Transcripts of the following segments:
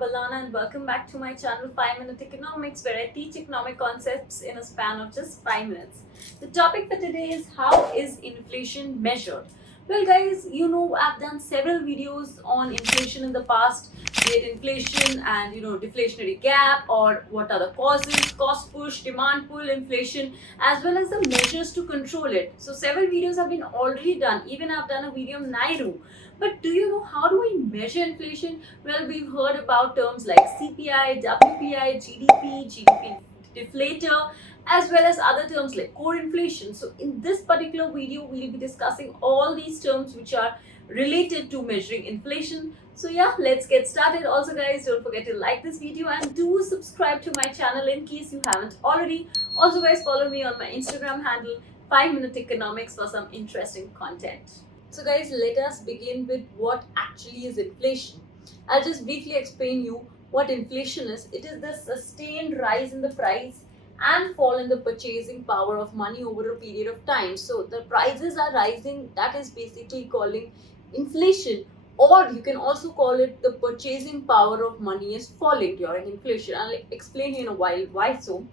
Balana and welcome back to my channel 5 Minute Economics, where I teach economic concepts in a span of just 5 minutes. The topic for today is how is inflation measured? Well guys, I've done several videos on inflation in the past, be it inflation and deflationary gap, or what are the causes, cost push, demand pull, inflation, as well as the measures to control it. So several videos have been already done. Even I've done a video on NAIRU. But do you know how do we measure inflation? Well, we've heard about terms like CPI, WPI, GDP deflator, as well as other terms like core inflation. So in this particular video, we'll be discussing all these terms which are related to measuring inflation. So yeah, let's get started. Also guys, don't forget to like this video and do subscribe to my channel in case you haven't already. Also guys, follow me on my Instagram handle 5 Minute Economics for some interesting content. So guys, let us begin with what actually is inflation. I'll just briefly explain you what inflation is. It is the sustained rise in the price and fall in the purchasing power of money over a period of time. So the prices are rising, that is basically calling inflation, or you can also call it the purchasing power of money is falling during inflation. I'll explain in a while why so.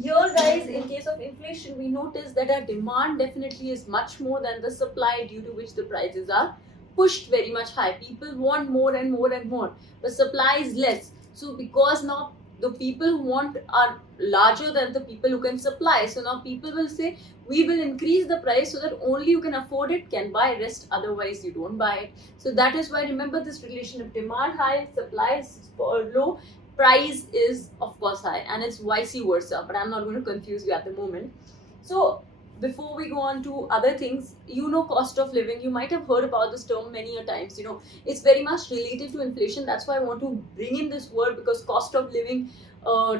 Here guys, in case of inflation, we notice that our demand definitely is much more than the supply, due to which the prices are pushed very much high. People want more and more and more, but supply is less. So because now the people who want are larger than the people who can supply, so now people will say we will increase the price so that only you can afford it can buy, rest otherwise you don't buy it. So that is why, remember this relation of demand high, supply is low, price is of course high, and it's vice versa, but I'm not going to confuse you at the moment. So before we go on to other things, cost of living, you might have heard about this term many a times. It's very much related to inflation. That's why I want to bring in this word, because cost of living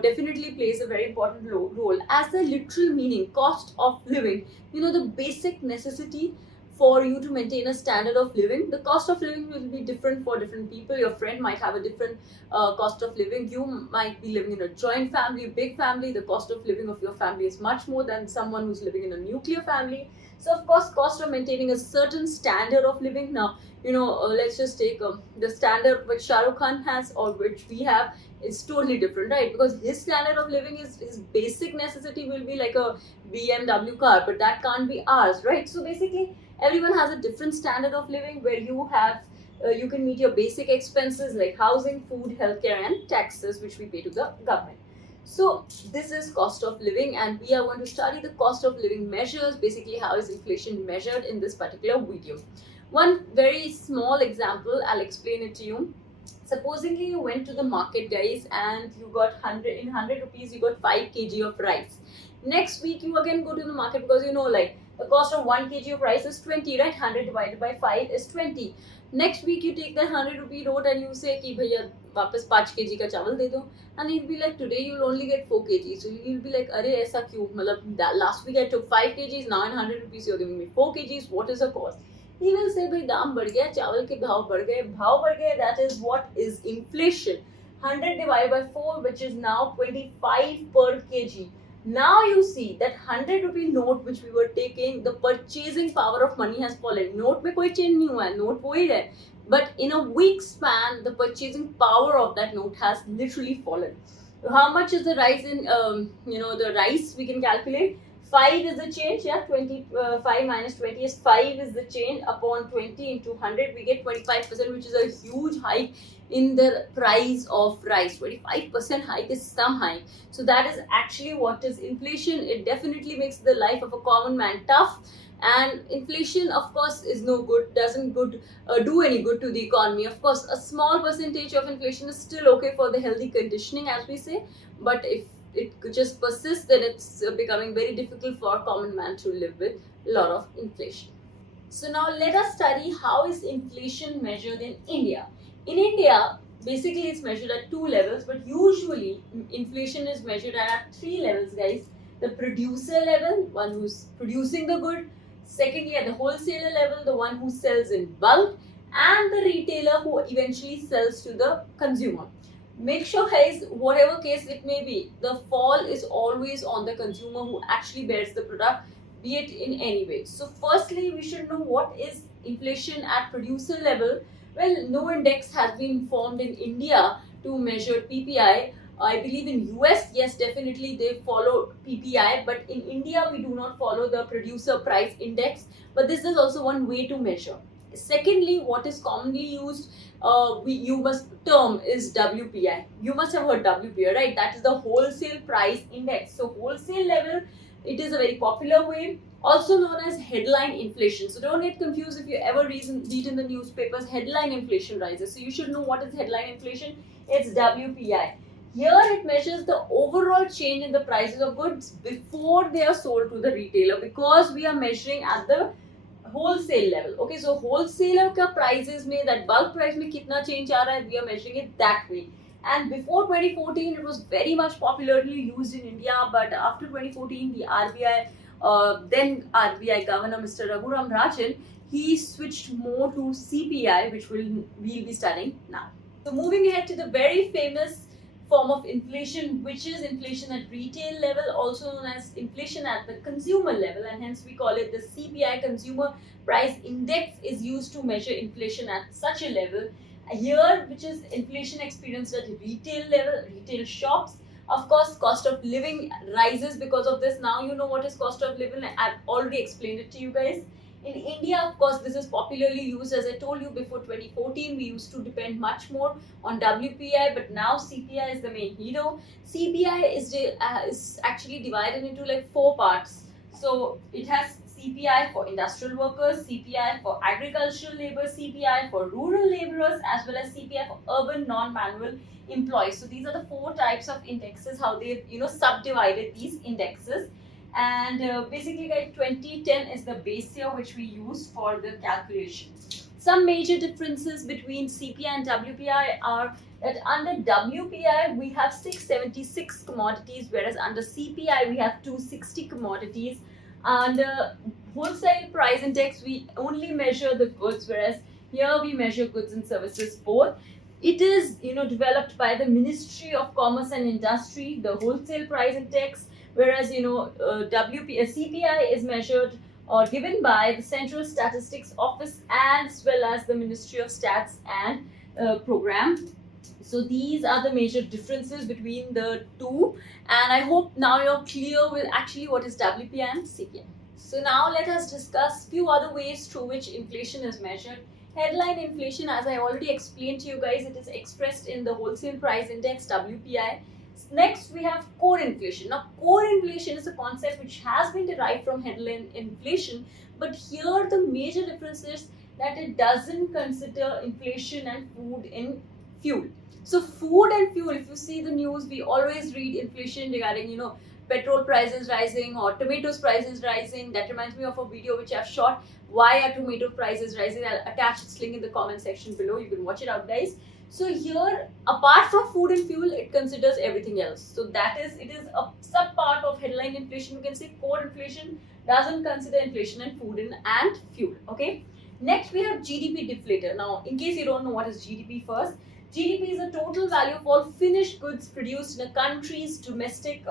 definitely plays a very important role. As the literal meaning, cost of living, the basic necessity for you to maintain a standard of living. The cost of living will be different for different people. Your friend might have a different cost of living. You might be living in a joint family, big family. The cost of living of your family is much more than someone who's living in a nuclear family. So of course, cost of maintaining a certain standard of living. Now, let's just take the standard which Shah Rukh Khan has or which we have. It's totally different, right? Because his standard of living is, his basic necessity will be like a BMW car, but that can't be ours, right? So basically, everyone has a different standard of living, where you have you can meet your basic expenses like housing, food, healthcare, and taxes which we pay to the government. So this is cost of living, and we are going to study the cost of living measures. Basically, how is inflation measured in this particular video. One very small example, I'll explain it to you. Supposingly you went to the market guys, and you got 100 rupees you got 5 kg of rice. Next week you again go to the market, because like the cost of 1 kg of rice is 20, right? 100 divided by 5 is 20. Next week you take that 100 rupee note and you say ki bhaiya वापस 5 kg का चावल दे दो, and you'll be like, today you'll only get 4 kg. So you'll be like, अरे ऐसा क्यों, मतलब last week I took 5 kgs, now in 100 rupees you're giving me 4 kgs, what is the cost? He will say, भाई दाम बढ़ गया, चावल के भाव बढ़ गए, that is what is inflation. 100 divided by 4, which is now 25 per kg. Now you see that 100 rupee note which we were taking, the purchasing power of money has fallen. Note में कोई change नहीं हुआ है, note वही है. But in a week span, the purchasing power of that note has literally fallen. How much is the rise in, the rice we can calculate? 5 is the change, yeah, 5 minus 20 is 5 is the change, upon 20 into 100, we get 25%, which is a huge hike in the price of rice. 25% hike is some hike. So that is actually what is inflation. It definitely makes the life of a common man tough. And inflation, of course, is no good, doesn't do any good to the economy. Of course, a small percentage of inflation is still okay for the healthy conditioning, as we say, but if it just persists, then it's becoming very difficult for a common man to live with a lot of inflation. So now let us study how is inflation measured in India. In India, basically it's measured at 2 levels, but usually inflation is measured at 3 levels, guys. The producer level, one who's producing the good. Secondly, at the wholesaler level, the one who sells in bulk, and the retailer who eventually sells to the consumer. Make sure guys, whatever case it may be, the fall is always on the consumer who actually bears the product, be it in any way. So firstly, we should know what is inflation at producer level. Well, no index has been formed in India to measure PPI. I believe in US, yes, definitely they follow PPI, but in India we do not follow the producer price index. But this is also one way to measure. Secondly, what is commonly used, you must term is WPI. You must have heard WPI, right? That is the wholesale price index. So wholesale level, it is a very popular way, also known as headline inflation. So don't get confused if you ever read in the newspapers headline inflation rises. So you should know what is headline inflation. It's WPI. Here it measures the overall change in the prices of goods before they are sold to the retailer, because we are measuring at the wholesale level. Okay, so wholesaler का prices में, that bulk price में कितना change आ रहा है, we are measuring it that way. And before 2014 it was very much popularly used in India, but after 2014 the RBI, then RBI Governor Mr. Raghuram Rajan, he switched more to CPI, which we'll be studying now. So moving ahead to the very famous form of inflation, which is inflation at retail level, also known as inflation at the consumer level, and hence we call it the CPI, Consumer Price Index, is used to measure inflation at such a level. Here, which is inflation experienced at retail level, retail shops. Of course, cost of living rises because of this. Now you know what is cost of living. I've already explained it to you guys. In India, of course, this is popularly used. As I told you, before 2014, we used to depend much more on WPI, but now CPI is the main hero. CPI is actually divided into like 4 parts. So it has CPI for industrial workers, CPI for agricultural labor, CPI for rural laborers, as well as CPI for urban non-manual employees. So these are the 4 types of indexes, how they've subdivided these indexes. And basically guys, 2010 is the base year which we use for the calculation. Some major differences between CPI and WPI are that under WPI we have 676 commodities, whereas under CPI we have 260 commodities. Under wholesale price index we only measure the goods, whereas here we measure goods and services both. It is developed by the Ministry of Commerce and Industry, the wholesale price index, whereas CPI is measured or given by the Central Statistics Office as well as the Ministry of Stats and Program. So these are the major differences between the two, and I hope now you're clear with actually what is WPI and CPI. So now let us discuss few other ways through which inflation is measured. Headline inflation, as I already explained to you guys, it is expressed in the wholesale price index WPI. Next, we have core inflation. Now, core inflation is a concept which has been derived from headline inflation, but here the major difference is that it doesn't consider inflation and food in fuel. So, food and fuel, if you see the news, we always read inflation regarding, petrol prices rising or tomatoes prices rising. That reminds me of a video which I've shot. Why are tomato prices rising? I'll attach its link in the comment section below. You can watch it out, guys. So here, apart from food and fuel, it considers everything else. So it is a sub part of headline inflation. You can say core inflation doesn't consider inflation and food and fuel. Okay. Next, we have GDP deflator. Now, in case you don't know what is GDP first, GDP is the total value of all finished goods produced in a country's domestic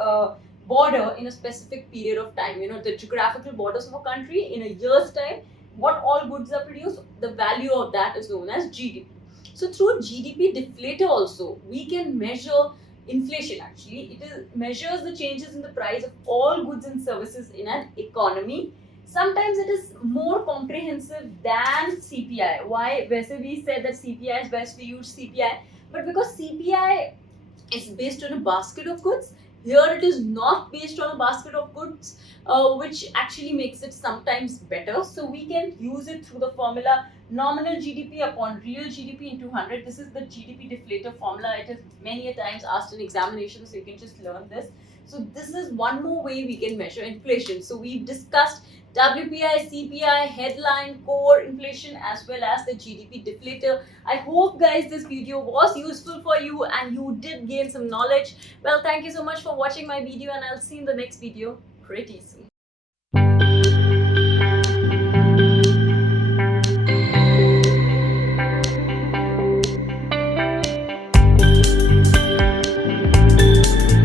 border in a specific period of time. The geographical borders of a country in a year's time, what all goods are produced, the value of that is known as GDP. So through GDP deflator also, we can measure inflation actually. It measures the changes in the price of all goods and services in an economy. Sometimes it is more comprehensive than CPI. Why? वैसे we said that CPI is best, we use CPI. But because CPI is based on a basket of goods, here it is not based on a basket of goods, which actually makes it sometimes better. So we can use it through the formula nominal GDP upon real GDP into 100. This is the GDP deflator formula. It is many a times asked in examinations, so you can just learn this. So this is one more way we can measure inflation. So we've discussed WPI, CPI, headline, core inflation, as well as the GDP deflator. I hope guys this video was useful for you and you did gain some knowledge. Well, thank you so much for watching my video, and I'll see you in the next video pretty soon.